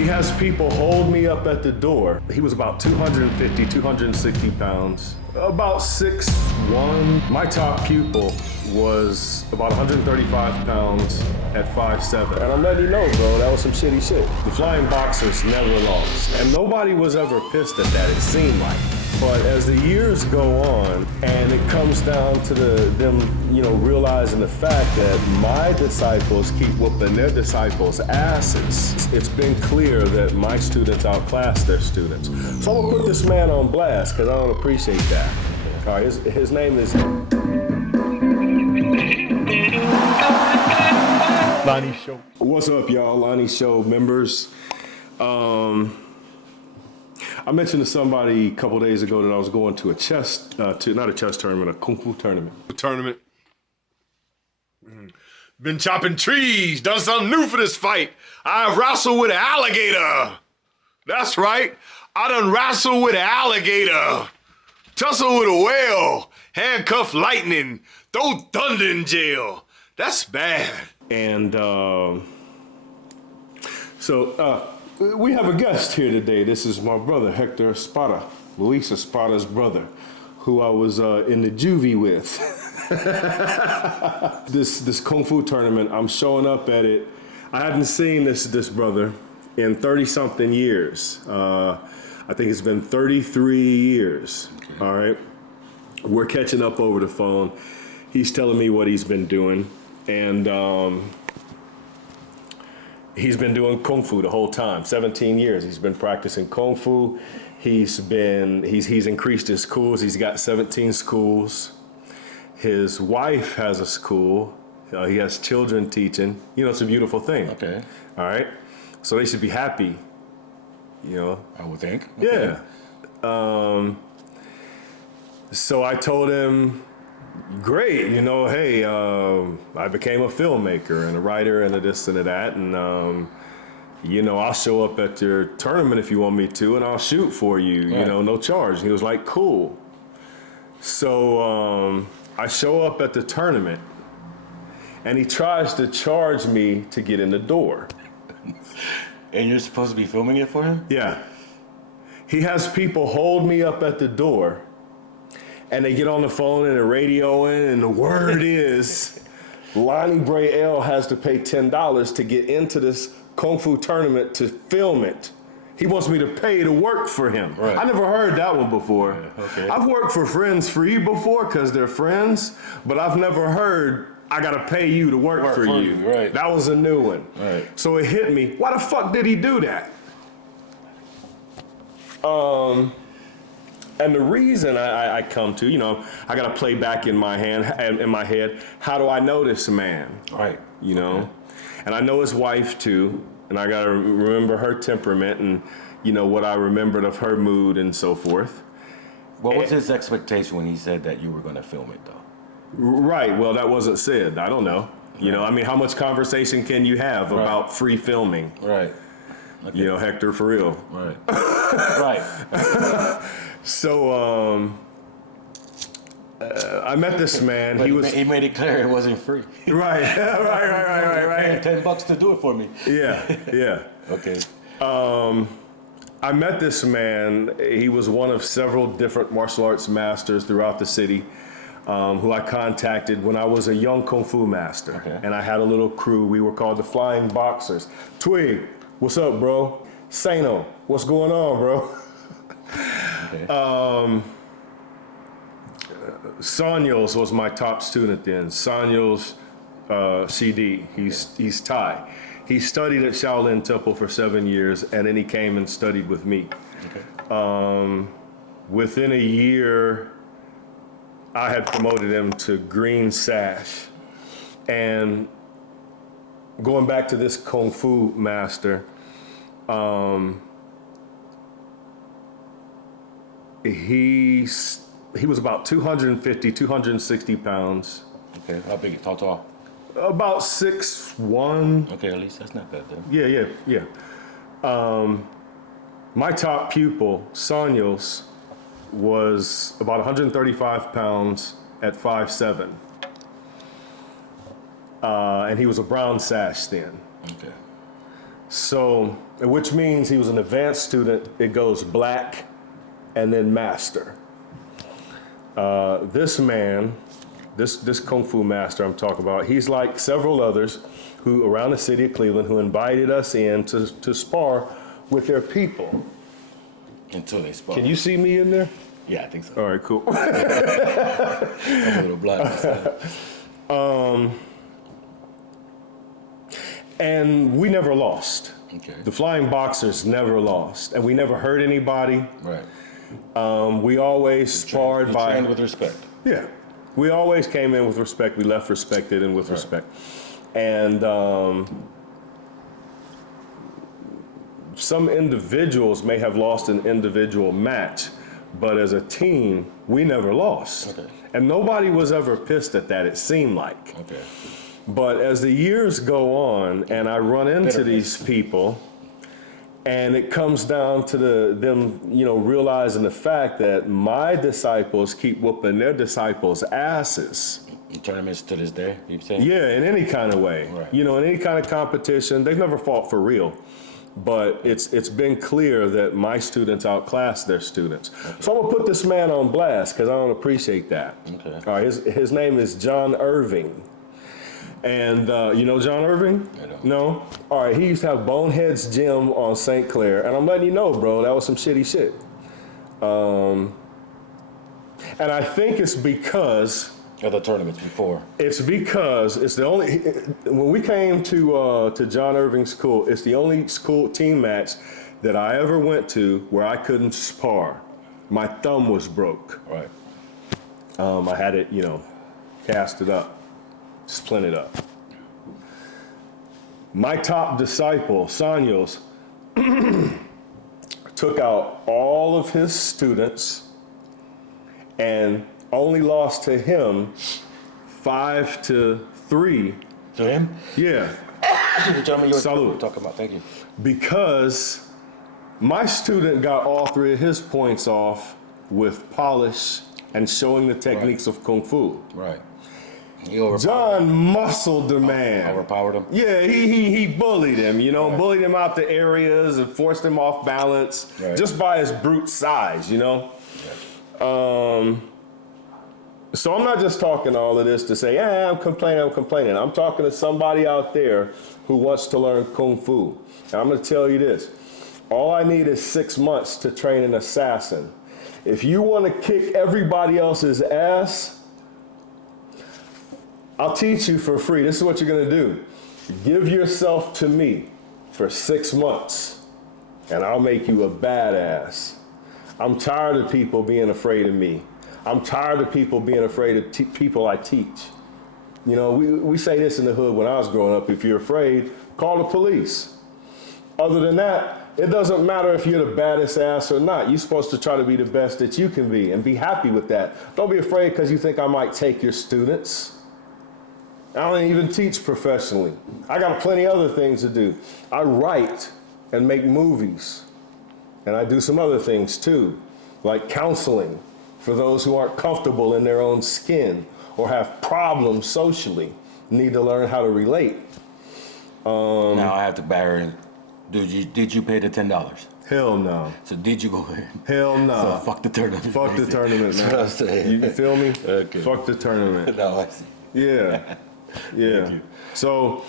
He has people hold me up at the door. He was about 250, 260 pounds, about 6'1". My top pupil was about 135 pounds at 5'7". And I'm letting you know, bro, that was some shitty shit. The flying boxers never lost. And nobody was ever pissed at that, it seemed like. But as the years go on, and it comes down to them, realizing the fact that my disciples keep whooping their disciples' asses, it's been clear that my students outclass their students. So I'm gonna put this man on blast, because I don't appreciate that. All right, his name is Lonnie Show. What's up, y'all? Lonnie Show members. I mentioned to somebody a couple days ago that I was going to not a chess tournament, a kung fu tournament. Been chopping trees, done something new for this fight. I wrestled with an alligator. That's right, I done wrestled with an alligator. Tussle with a whale, handcuff lightning, throw thunder in jail. That's bad. And we have a guest here today. This is my brother, Hector Espada, Luis Espada's brother, who I was in the juvie with. This Kung Fu tournament, I'm showing up at it. I hadn't seen this brother in 30-something years. I think it's been 33 years, okay. All right? We're catching up over the phone. He's telling me what he's been doing, and he's been doing Kung Fu the whole time, 17 years. He's been practicing Kung Fu. He's increased his schools. He's got 17 schools. His wife has a school. He has children teaching. It's a beautiful thing. Okay. All right? So they should be happy, I would think. Okay. Yeah. So I told him, great, hey, I became a filmmaker and a writer and a this and a that, and I'll show up at your tournament if you want me to, and I'll shoot for you, right. No charge. And he was like, cool. So I show up at the tournament, and he tries to charge me to get in the door. And you're supposed to be filming it for him? Yeah. He has people hold me up at the door, and they get on the phone and they're radioing, and the word is Lonnie Bray L has to pay $10 to get into this Kung Fu tournament to film it. He wants me to pay to work for him. Right. I never heard that one before. Yeah, okay. I've worked for friends free before because they're friends, but I've never heard I gotta pay you to work for you. Right. That was a new one. Right. So it hit me. Why the fuck did he do that? And the reason I come to, I got to play back in my head, how do I know this man? Right. Okay. And I know his wife too, and I got to remember her temperament and, what I remembered of her mood and so forth. What was his expectation when he said that you were going to film it, though? Right. Well, that wasn't said. I don't know. Right. How much conversation can you have about free filming? Right. Okay. Hector, for real. Right. Right. So I met this man. But he made it clear it wasn't free. Right. Right. $10 to do it for me. Yeah. Okay. I met this man. He was one of several different martial arts masters throughout the city, who I contacted when I was a young Kung Fu master. Okay. And I had a little crew. We were called the Flying Boxers. Twig, what's up, bro? Sano, what's going on, bro? Okay. Sanyos was my top student then. Sanyos CD, he's Thai. He studied at Shaolin Temple for 7 years, and then he came and studied with me. Okay. Within a year, I had promoted him to green sash. And going back to this Kung Fu master, he was about 250, 260 pounds. Okay, how big? Tall? About 6'1". Okay, at least that's not bad then. Yeah. My top pupil, Sanyos, was about 135 pounds at 5'7". And he was a brown sash then. Okay. So, which means he was an advanced student. It goes black and then master. This man, this Kung Fu master I'm talking about, he's like several others who around the city of Cleveland who invited us in to spar with their people. Until they spar. Can you see me in there? Yeah, I think so. All right, cool. I'm a little blind. And we never lost. Okay. The flying boxers never lost, and we never hurt anybody. Right. We always sparred by. Trained with respect. Yeah, we always came in with respect. We left respected and with respect. And some individuals may have lost an individual match, but as a team, we never lost. Okay. And nobody was ever pissed at that, it seemed like. Okay. But as the years go on and I run into these people, and it comes down to them, realizing the fact that my disciples keep whooping their disciples' asses. In tournaments to this day, you saying? Yeah, in any kind of way. Right. In any kind of competition. They've never fought for real. But it's been clear that my students outclass their students. Okay. So I'm gonna put this man on blast because I don't appreciate that. Okay. All right, his name is John Irving. And you know John Irving? I don't. No? All right, he used to have Bonehead's Gym on St. Clair. And I'm letting you know, bro, that was some shitty shit. And I think it's because... Other tournaments before. It's because it's the only... When we came to John Irving's school, it's the only school team match that I ever went to where I couldn't spar. My thumb was broke. Right. I had it, cast it up. Splint it up. My top disciple, Sanyos, took out all of his students and only lost to him 5-3. To him? Yeah. Tell me what Salute. you're talking about. Thank you. Because my student got all 3 of his points off with polish and showing the techniques of Kung Fu. Right. John muscled the man. Overpowered him? Yeah, he bullied him, bullied him out the areas and forced him off balance just by his brute size, Right. So I'm not just talking all of this to say, I'm complaining. I'm talking to somebody out there who wants to learn Kung Fu. And I'm gonna tell you this, all I need is 6 months to train an assassin. If you wanna kick everybody else's ass, I'll teach you for free. This is what you're gonna do. Give yourself to me for 6 months, and I'll make you a badass. I'm tired of people being afraid of me. I'm tired of people being afraid of people I teach. We say this in the hood when I was growing up, if you're afraid, call the police. Other than that, it doesn't matter if you're the baddest ass or not. You're supposed to try to be the best that you can be and be happy with that. Don't be afraid because you think I might take your students. I don't even teach professionally. I got plenty of other things to do. I write and make movies. And I do some other things too, like counseling for those who aren't comfortable in their own skin or have problems socially, need to learn how to relate. Now I have to barrier. Did you pay the $10? Hell no. So did you go in? Hell no. So fuck the tournament. Fuck the tournament, man. That's what I'm saying. You feel me? Okay. Fuck the tournament. No, I see. Yeah. Yeah. So,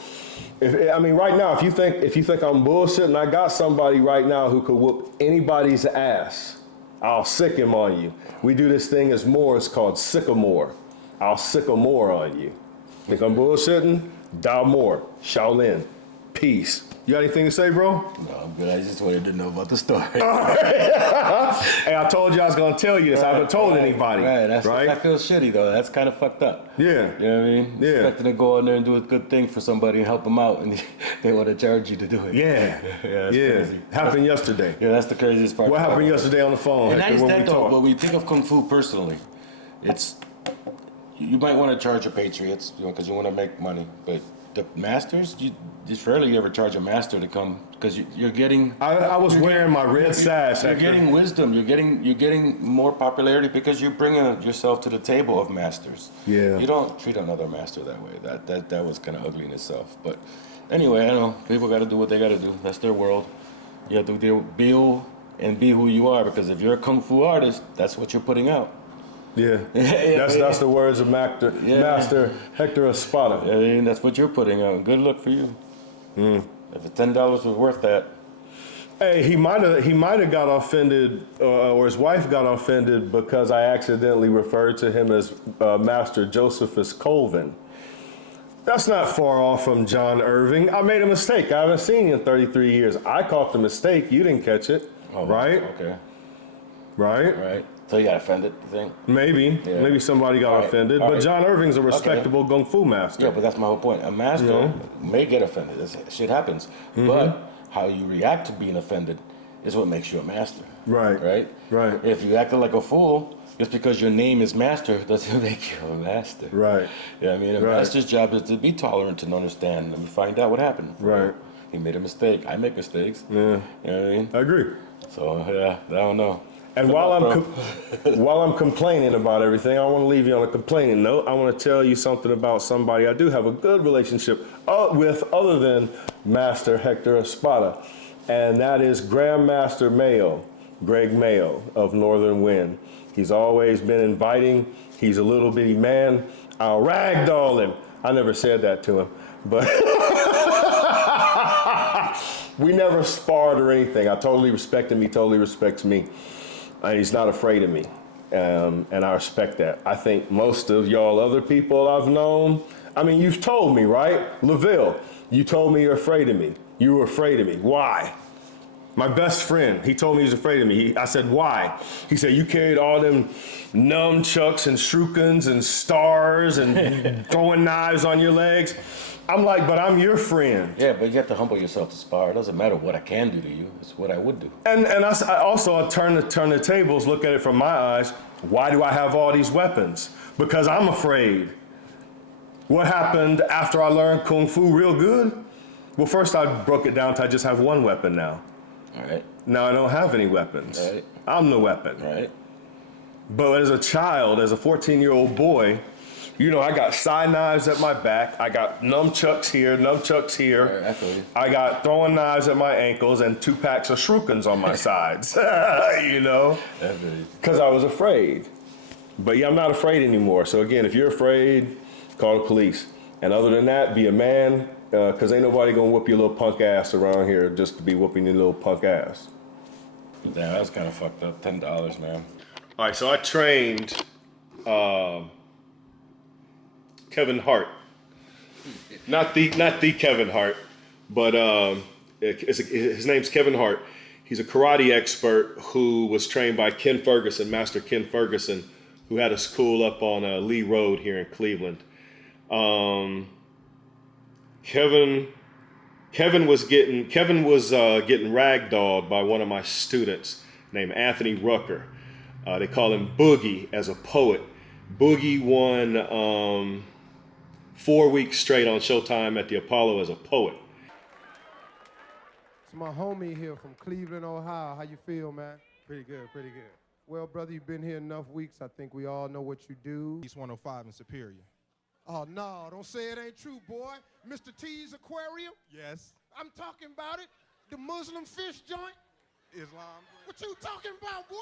right now, if you think I'm bullshitting, I got somebody right now who could whoop anybody's ass. I'll sick him on you. We do this thing as Moors called sycamore. I'll sycamore on you. Think I'm bullshitting? Dao Moor, Shaolin, peace. You got anything to say, bro? No, I'm good. I just wanted to know about the story. Hey, I told you I was gonna tell you this. I haven't told anybody. Right. Right? That feels shitty though. That's kind of fucked up. Yeah. You know what I mean? Yeah. Expecting to go in there and do a good thing for somebody and help them out, and they want to charge you to do it. Yeah. That's crazy. Happened yesterday. Yeah, that's the craziest part. What happened yesterday on the phone? And not Hector, just when that we though, talked? but when you think of Kung Fu personally, you might want to charge your patriots, because you want to make money, but the masters, you rarely ever charge a master to come, because you're getting. I was wearing my red sash. You're getting wisdom. You're getting more popularity because you're bringing yourself to the table of masters. Yeah. You don't treat another master that way. That was kind of ugly in itself. But Anyway, I know people got to do what they got to do. That's their world. You have to be who you are, because if you're a kung fu artist, that's what you're putting out. Yeah, that's the words of Master Hector Espada. I mean, that's what you're putting out. Good luck for you. If the $10 was worth that. Hey, he might have got offended, or his wife got offended because I accidentally referred to him as Master Josephus Colvin. That's not far off from John Irving. I made a mistake. I haven't seen you in 33 years. I caught the mistake. You didn't catch it, right? Okay. Right? So you got offended, you think? Maybe. Yeah. Maybe somebody got offended. But John Irving's a respectable kung fu master. Yeah, but that's my whole point. A master may get offended. Shit happens. But how you react to being offended is what makes you a master. Right. If you acted like a fool, just because your name is master doesn't make you a master. Right. Yeah, I mean, a master's job is to be tolerant and understand and find out what happened. Right. He made a mistake. I make mistakes. Yeah. You know what I mean? I agree. So, yeah, I don't know. And while I'm complaining about everything, I want to leave you on a complaining note. I want to tell you something about somebody I do have a good relationship with, other than Master Hector Espada, and that is Grandmaster Mayo, Greg Mayo of Northern Wind. He's always been inviting. He's a little bitty man. I'll ragdoll him. I never said that to him, but we never sparred or anything. I totally respect him. He totally respects me. And he's not afraid of me, and I respect that. I think most of y'all other people I've known, I mean, you've told me, right? LaVille, you told me you're afraid of me. You were afraid of me. Why? My best friend, he told me he's afraid of me. I said, why? He said, you carried all them nunchucks and shurikens and stars and throwing knives on your legs. I'm like, but I'm your friend. Yeah, but you have to humble yourself to spar. It doesn't matter what I can do to you. It's what I would do. And I also turn the tables, look at it from my eyes. Why do I have all these weapons? Because I'm afraid. What happened after I learned Kung Fu real good? Well, first I broke it down to I just have one weapon now. All right. Now I don't have any weapons. Right. I'm the weapon. Right. But as a child, as a 14-year-old boy, you know, I got side knives at my back. I got nunchucks here, nunchucks here. Right, I got throwing knives at my ankles and 2 packs of shurikens on my sides, you know, because I was afraid. But yeah, I'm not afraid anymore. So again, if you're afraid, call the police. And other than that, be a man, because ain't nobody going to whoop your little punk ass around here just to be whooping your little punk ass. Damn, that's kind of fucked up. $10, man. All right, so I trained Kevin Hart, not the Kevin Hart, but his name's Kevin Hart. He's a karate expert who was trained by Ken Ferguson, Master Ken Ferguson, who had a school up on Lee Road here in Cleveland. Kevin was getting ragdolled by one of my students named Anthony Rucker. They call him Boogie as a poet. Boogie won 4 weeks straight on Showtime at the Apollo as a poet. It's my homie here from Cleveland, Ohio. How you feel, man? Pretty good, pretty good. Well, brother, you've been here enough weeks. I think we all know what you do. East 105 in Superior. Oh, no, don't say it ain't true, boy. Mr. T's Aquarium? Yes. I'm talking about it. The Muslim fish joint? Islam. What you talking about, boy?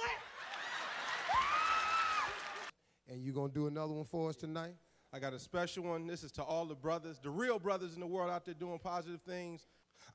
And you gonna do another one for us tonight? I got a special one. This is to all the brothers, the real brothers in the world out there doing positive things.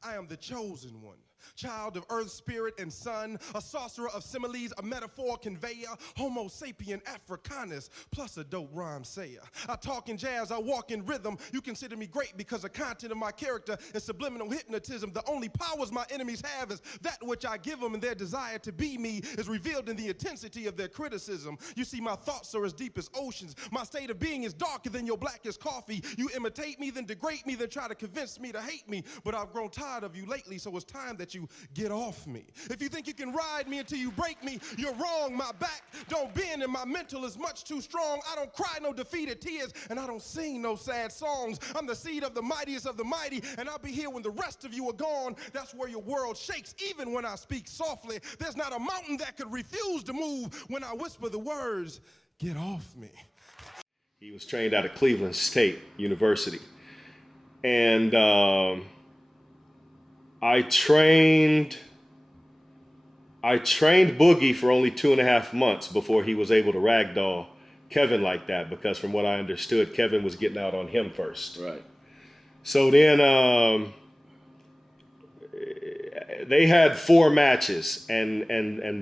I am the chosen one, child of earth, spirit, and sun, a sorcerer of similes, a metaphor conveyor, homo sapien africanus, plus a dope rhyme sayer. I talk in jazz, I walk in rhythm. You consider me great because the content of my character is subliminal hypnotism. The only powers my enemies have is that which I give them, and their desire to be me is revealed in the intensity of their criticism. You see, my thoughts are as deep as oceans. My state of being is darker than your blackest coffee. You imitate me, then degrade me, then try to convince me to hate me. But I've grown tired of you lately, so it's time that you get off me. If you think you can ride me until you break me, you're wrong. My back don't bend and my mental is much too strong. I don't cry no defeated tears and I don't sing no sad songs. I'm the seed of the mightiest of the mighty, and I'll be here when the rest of you are gone. That's where your world shakes even when I speak softly. There's not a mountain that could refuse to move when I whisper the words, get off me. He was trained out of Cleveland State University. And I trained Boogie for only 2.5 months before he was able to ragdoll Kevin like that, because from what I understood, Kevin was getting out on him first. Right. So then they had 4 matches, and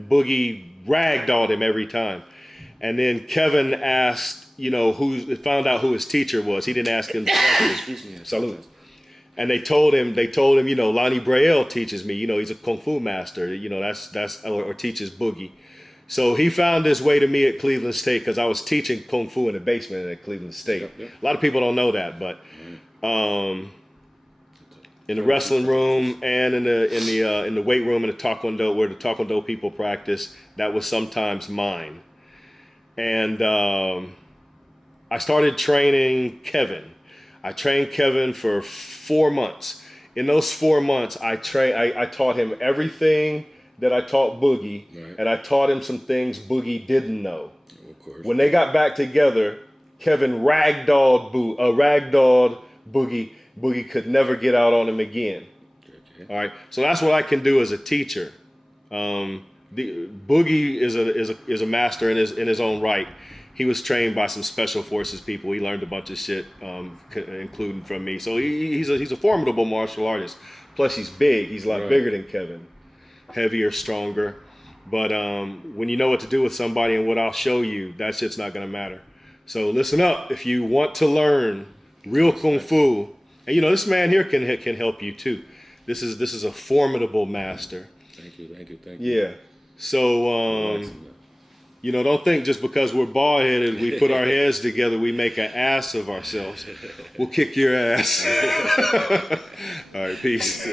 Boogie ragdolled him every time. And then Kevin asked, found out who his teacher was. He didn't ask him. Excuse me. Salute. And they told him, Lonnie Braille teaches me. He's a kung fu master. That's or teaches Boogie. So he found his way to me at Cleveland State because I was teaching kung fu in the basement at Cleveland State. Yep. A lot of people don't know that, but in the wrestling room and in the weight room and the taekwondo, where the taekwondo people practice, that was sometimes mine. And I started training Kevin. I trained Kevin for 4 months. In those 4 months, I taught him everything that I taught Boogie, right. And I taught him some things Boogie didn't know. Of course. When they got back together, Kevin ragdolled Boogie. Boogie could never get out on him again. Okay. All right, so that's what I can do as a teacher. Boogie is a master in his own right. He was trained by some special forces people. He learned a bunch of shit, including from me. So he's a formidable martial artist. Plus he's big. He's a lot bigger than Kevin, heavier, stronger. But when you know what to do with somebody and what I'll show you, that shit's not gonna matter. So listen up. If you want to learn real kung fu, and this man here can help you too. This is a formidable master. Thank you. Yeah. So don't think just because we're bald-headed, we put our heads together, we make an ass of ourselves. We'll kick your ass. All right, peace.